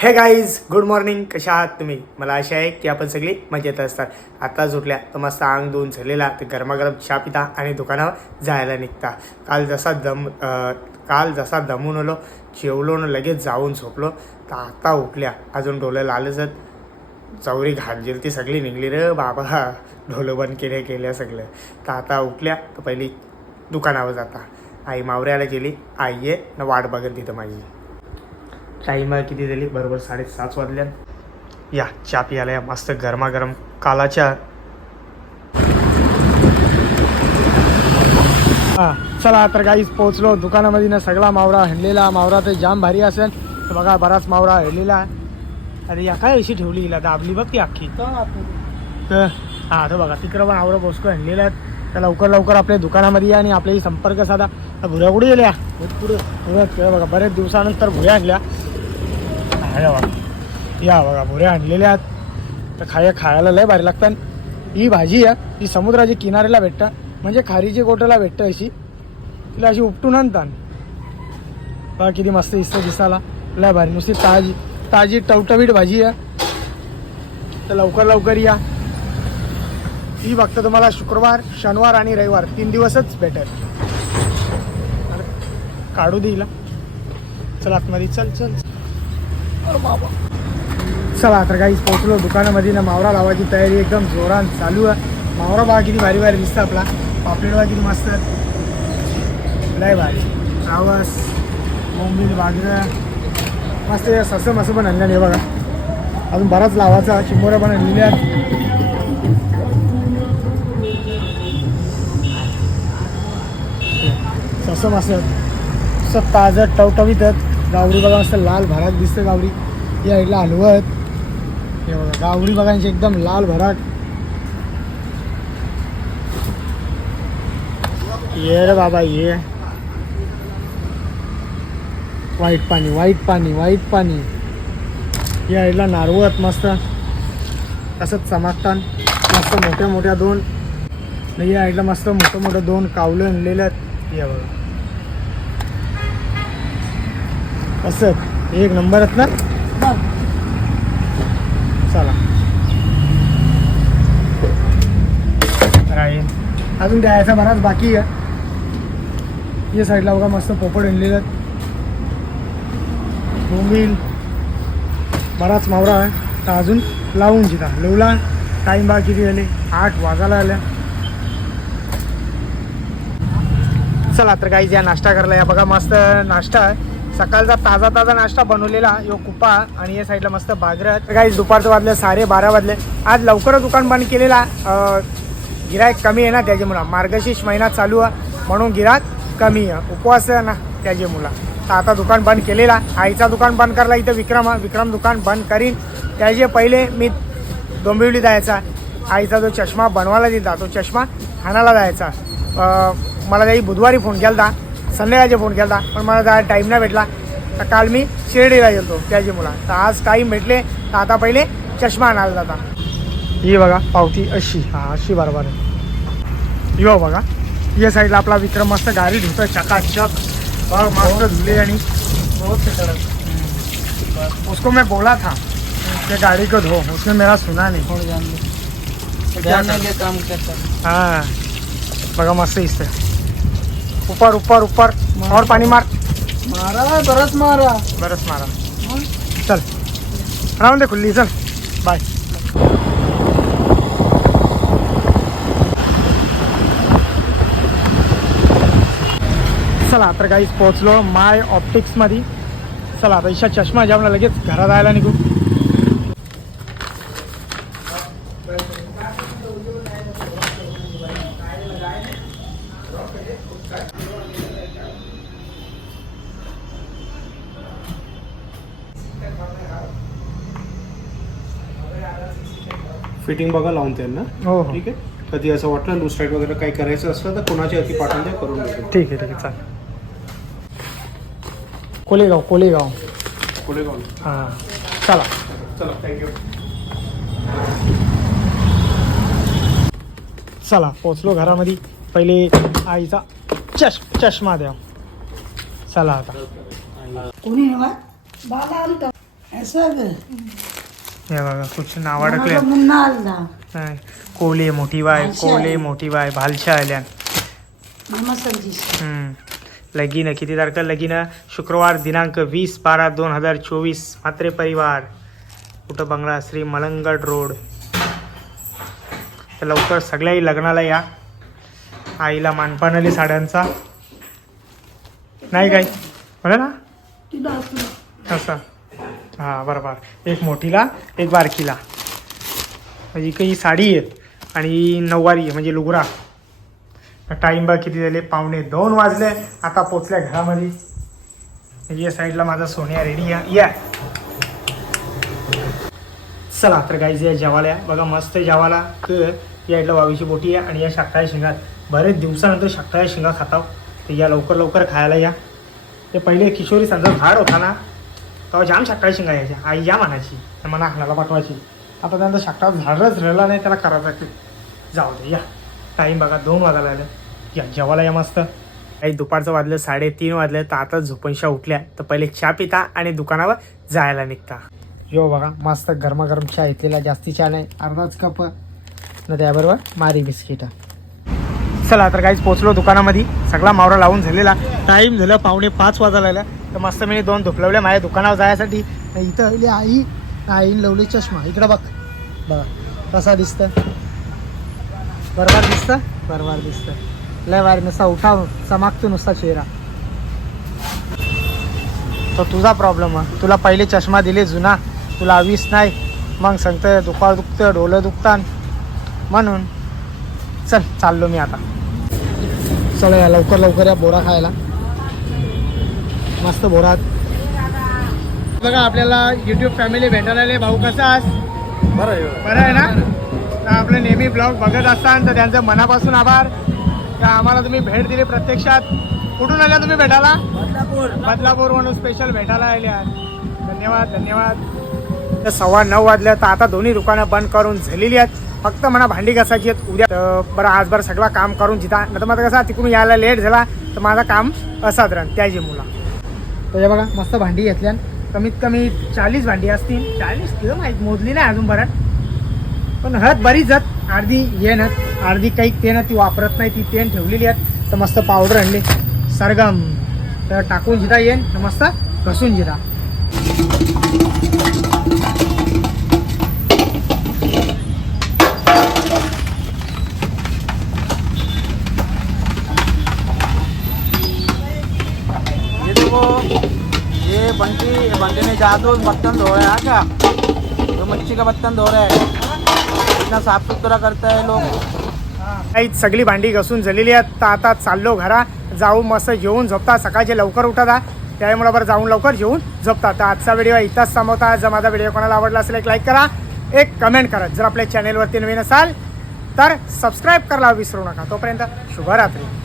हे guys, good morning. कशा आहात तुम्ही? मला आशा आहे की आपण सगळी मजेत असतात. आत्ताच उठल्या तर मस्त अंग धुवून झालेला तर गरमागरम चहा पिता आणि दुकानावर जायला निघता. काल जसा दमून आलो, जेवलो न लगेच जाऊन झोपलो तर आता उठल्या अजून डोलं लालच. चौरी घालजेल ती सगळी निघली रे बाबा. ढोलं बंद केल्या सगळं. तर आता उठल्या तर पहिली दुकानावर जाता. आई मावऱ्याला गेली. आई आहे न वाट बघत तिथं माझी. टाईम किती झाली? बरोबर 7:30 वाजल्या. या चहा पियाला या मस्त गरमागरम कालाच्या. हां चला तर गाईच पोहोचलो दुकानामध्ये ना. सगळा मावरा हणलेला. मावरा तर जाम भारी असेल तर बघा, बराच मावरा हणलेला. अरे या काय अशी ठेवली गेला दाबली बघ ती अख्खी. तर हां तो बघा तिकडं पण आवरा बोसको हणलेला. तर लवकर आपल्या दुकानामध्ये या आणि आपल्याही संपर्क साधा. भुऱ्या कुठे गेल्या? पुढं बघा, बरेच दिवसानंतर भुऱ्या आणल्या. या बघा भुऱ्या आणलेल्या तर खायला लय भारी लागतात. ही भाजी आहे ही समुद्राच्या किनाऱ्याला भेटतं, म्हणजे खारीची गोट्याला भेटतं. अशी तिला अशी उपटून आणतात. बघा किती मस्त दिसायला लय भारी. नुसती ताजी टवटवीट भाजी आहे. तर लवकर या. ही फक्त तुम्हाला शुक्रवार, शनिवार आणि रविवार 3 दिवसच भेटेल. काढू देईला. चल आतमध्ये चल. बाबा चला तर काहीच पोहोचलो दुकानामध्ये ना. मावरा लावायची तयारी एकदम जोरात चालू आहे. मावरा बघा किती भारी दिसतं. आपला पापलेट बघा किती मस्त लय भारी. रावस, बोंबील, बाजरं मस्त. ससं पण आणलं नाही बघा. अजून बराच लावायचा. चिंबोऱ्या पण आणलेल्या आहेत. ससं मस्त ताजं टवटवीत आहेत. गावरी बघा मस्त लाल भराट दिसतं. गावरी या इकडला हलवत. हे बघा गावरी बघायची एकदम लाल भराट. ये रे बाबा ये. वाईट पाणी. या इकडला नारवत मस्त असंच चमकतात. मस्त मोठ्या 2. या इकडला मस्त मोठं 2 कावलं आणलेलं आहेत. या बघा असं एक नंबर आहेत ना. चला राहील अजून द्यायचा बराच बाकी आहे. या साईडला बघा मस्त पोपट आणलेलं आहेत. बोंबील बराच मावरा आहे. तर अजून लावून जिता लवला. टाईम बघा किती झाले, 8 वाजायला आल्या. चला तर काही या नाश्ता करायला या. बघा मस्त नाश्ता आहे. सकाळचा ताजा नाश्ता बनवलेला. यो कुपा आणि या साईडला मस्त बाजरं. तर काही दुपारचं वाजले 12:30 वाजले. आज लवकरच दुकान बंद केलेला. गिरायक कमी आहे ना त्याच्यामुळं. मार्गशीर्ष महिना चालू आहे म्हणून गिरायक कमी आहे. उपवास आहे ना त्याच्यामुळं. तर आता दुकान बंद केलेला. आईचा दुकान बंद करला. इथं विक्रम दुकान बंद करीन. त्याचे पहिले मी डोंबिवली जायचा. आईचा जो चष्मा बनवायला दिला तो चष्मा हाणाला जायचा. मला त्याही बुधवारी फोन केला, संध्याकाळचे फोन केला, पण मला जायला टाईम नाही भेटला. तर काल मी शिर्डीला गेलो त्याची मुला. तर आज टाईम भेटले तर आता पहिले चष्मा आणायला जाता. ही बघा पावती 80. हां 80 बरोबर आहे. यो बघा या साईडला आपला विक्रम मस्त गाडी धुतो चकाचक. मस्त धुले आणि उसको मैं बोला था कि गाड़ी को धो. उसने मेरा सुना नहीं. काम करता. हाँ बघा मस्त दिसतंय. ऊपर और पाणी बरस मारा. चल राहून दे खुल्ली. चल बाय. चला तर काहीच पोहोचलो माय ऑप्टिक्स मध्ये. चला आता इशा चष्मा जामला लगेच घरात जायला निघू. फिटिंग बघा लावून देईल ना. हो ठीक आहे. कधी असं वाटलं लूज टाईट वगैरे काही करायचं असलं तर कोणाच्या हाती पाठवून द्या, करून देतो. ठीक आहे चालेल. कोलेगाव हां चला थँक्यू. चला पोचलो घरामध्ये. पहिले आईचा चष्मा द्या. चला आता कोणी बाला आलता. ऐसा है हे बघा कुछ नाव अडकले हमारा मुन्ना आलदा नाही. कोले मोठी बाय कोले मोठी बाय भालशा आल्या. मामा संजीश लगीन किती तारखेला लगीन शुक्रवार दिनांक 20/12/2024 म्हात्रे परिवार कुठं बंगला श्री मलंगड रोड. तर लवकर सगळ्याही लग्नाला या. आईला मानपान आली साड्यांचा नाही काय बरं ना तिला असलं असं हां बरोबर. एक मोठीला एक बारकीला म्हणजे काही साडी आहेत आणि नऊवारी आहे म्हणजे लुगरा. टाईम बघ किती झाले 1:45 वाजले. आता पोचल्या घरामध्ये. या साईडला माझा सोनिया रेडी या. चला तर गाईज या जेवायला या. बघा मस्त जेवायला या इथलं वावीची बोटी आहे आणि या शाकटाच्या शेंगात बरेच दिवसानंतर शाकटाच्या शेंगा खाताव. तर या लवकर लवकर खायला या. ते पहिले किशोरी सांजा झाड होता ना तेव्हा जाम शाकटाच्या शेंगा यायच्या. आई या म्हणायची तर मला हाणाला पाठवायची. आता त्यानंतर शाकटा झाडच राहिला नाही त्याला करायचा की जाऊ दे या. टाईम बघा 2 वाजायला आले. या जेवायला या मस्त. काही दुपारचं वाजलं 3:30 वाजले. तर आता झोपणशा उठल्या तर पहिले चहा पिता आणि दुकानावर जायला निघता. यो बघा मस्त गरमागरम चहा घेतलेला. जास्ती चहा नाही अर्धाच कप न त्याबरोबर मारी बिस्किट. चला तर काहीच पोचलो दुकानामध्ये. सगळा मावरा लावून झालेला. टाईम झालं 4:45 वाजायला आला. तर मस्त मी 2 धुपलवल्या माझ्या दुकानावर जायसाठी. इथं आली आईने लावले चष्मा. इकडं बघ बघा कसा दिसतं. बरोबर दिसतं लय वारी नुसता उठाव चमाकतो नुसता चेहरा. तो तुझा प्रॉब्लेम आहे. तुला पहिले चष्मा दिले जुना तुला आवीस नाही. मग सांगतं दुपार दुखतं डोलं दुखतात म्हणून. चल चाललो मी आता. चला या लवकर लवकर या बोरा खायला. मस्त बोरात बघा आपल्याला यूट्यूब फॅमिली भेटायला आले. भाऊ कसा आहात? बरं आहे ना. तर आपले नेहमी ब्लॉग बघत असताना तर त्यांचं मनापासून आभार. तर आम्हाला तुम्ही भेट दिली प्रत्यक्षात. कुठून आल्या तुम्ही भेटायला? बदलापूर म्हणून स्पेशल भेटायला आले आहात. धन्यवाद. तर 9:15 वाजल्या. तर आता दोन्ही दुकानं बंद करून झालेली आहेत. फक्त मला भांडी घासायची आहेत उद्या. तर बरं आज सगळं काम करून जिता नाही तर माझं कसं तिकडून यायला लेट झाला तर माझं काम असाच राहण त्याची मुला. तर हे बघा मस्त भांडी घेतल्या. कमीत कमी 40 भांडी असतील. 40 किलो माहीत मोजली नाही अजून बरं. पण हत बरीच हत अर्धी येण अर्धी काही तेन ती वापरत नाही. ती तेन ठेवलेली आहेत. तर मस्त पावडर आणली सरगम तर टाकून जिता येईन तर मस्त घसून जिता. ये बंटी ने जादू बर्तन धो रहा है क्या? तो मच्छी का बर्तन धो रहा है. इतना साफ सुथरा करता है लोग. काही सगळी भांडी घसून झालेली आहेत. तर आता चाललो घरा. जाऊ मस्त जेवून झोपता. सकाळचे लवकर उठता त्यामुळे बरं जाऊन लवकर जेवून झोपता. तर आजचा व्हिडिओ इथंच थांबवता. जर माझा व्हिडिओ कोणाला आवडला असेल एक लाईक करा एक कमेंट करा. जर आपल्या चॅनेलवरती नवीन असाल तर सबस्क्राईब करायला विसरू नका. तोपर्यंत शुभरात्री.